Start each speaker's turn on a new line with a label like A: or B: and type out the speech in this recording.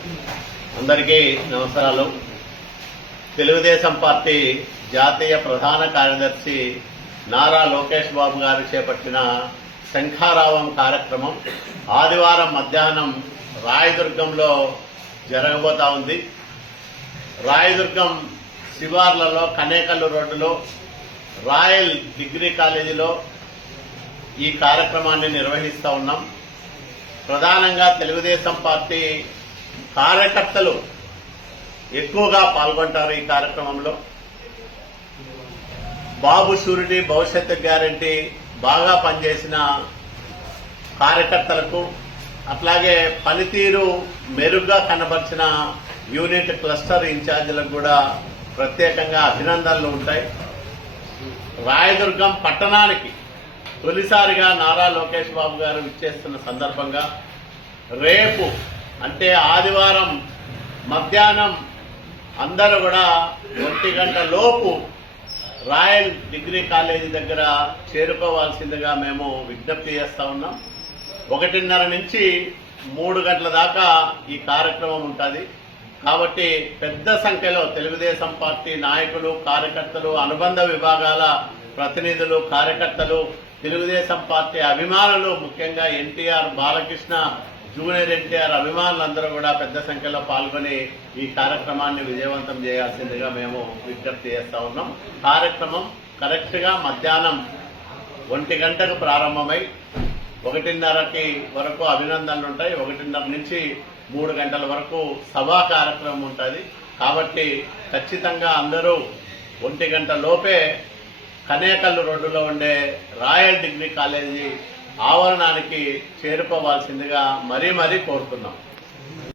A: అందరికీ నమస్కారాలు. తెలుగుదేశం పార్టీ జాతీయ ప్రధాన కార్యదర్శి నారా లోకేష్ బాబు గారు చేపట్టిన శంఖారావం కార్యక్రమం ఆదివారం మధ్యాహ్నం రాయదుర్గంలో జరగబోతా ఉంది. రాయదుర్గం శివార్లలో కనేకల్లు రోడ్డులో రాయల్ డిగ్రీ కాలేజీలో ఈ కార్యక్రమాన్ని నిర్వహిస్తూ ఉన్నాం. ప్రధానంగా తెలుగుదేశం పార్టీ కార్యకర్తలు ఎక్కువగా పాల్గొంటారు ఈ కార్యక్రమంలో. బాబు సూర్యుడి భవిష్యత్తు గ్యారంటీ బాగా పనిచేసిన కార్యకర్తలకు అట్లాగే పనితీరు మెరుగ్గా కనబరిచిన యూనిట్ క్లస్టర్ ఇన్ఛార్జీలకు కూడా ప్రత్యేకంగా అభినందనలు ఉంటాయి. రాయదుర్గం పట్టణానికి తొలిసారిగా నారా లోకేష్ బాబు గారు ఇచ్చేస్తున్న సందర్భంగా రేపు అంటే ఆదివారం మధ్యాహ్నం అందరూ కూడా ఒంటి గంట లోపు రాయల్ డిగ్రీ కాలేజీ దగ్గర చేరుకోవాల్సిందిగా మేము విజ్ఞప్తి చేస్తూ ఉన్నాం. ఒకటిన్నర నుంచి మూడు గంటల దాకా ఈ కార్యక్రమం ఉంటుంది. కాబట్టి పెద్ద సంఖ్యలో తెలుగుదేశం పార్టీ నాయకులు కార్యకర్తలు అనుబంధ విభాగాల ప్రతినిధులు కార్యకర్తలు తెలుగుదేశం పార్టీ అభిమానులు ముఖ్యంగా ఎన్టీఆర్ బాలకృష్ణ జూనియర్ ఎన్టీఆర్ అభిమానులందరూ కూడా పెద్ద సంఖ్యలో పాల్గొని ఈ కార్యక్రమాన్ని విజయవంతం చేయాల్సిందిగా మేము విజ్ఞప్తి చేస్తా ఉన్నాం. కార్యక్రమం కరెక్ట్గా మధ్యాహ్నం ఒంటి గంటకు ప్రారంభమై ఒకటిన్నరకి వరకు అభినందనలు ఉంటాయి. ఒకటిన్నర నుంచి మూడు గంటల వరకు సభా కార్యక్రమం ఉంటుంది. కాబట్టి ఖచ్చితంగా అందరూ ఒంటి గంట లోపే కనేకల్లు రోడ్డులో ఉండే రాయల్ డిగ్రీ కాలేజీ ఆవరణానికి చేరుకోవాల్సిందిగా మరీ మరీ కోరుతున్నాం.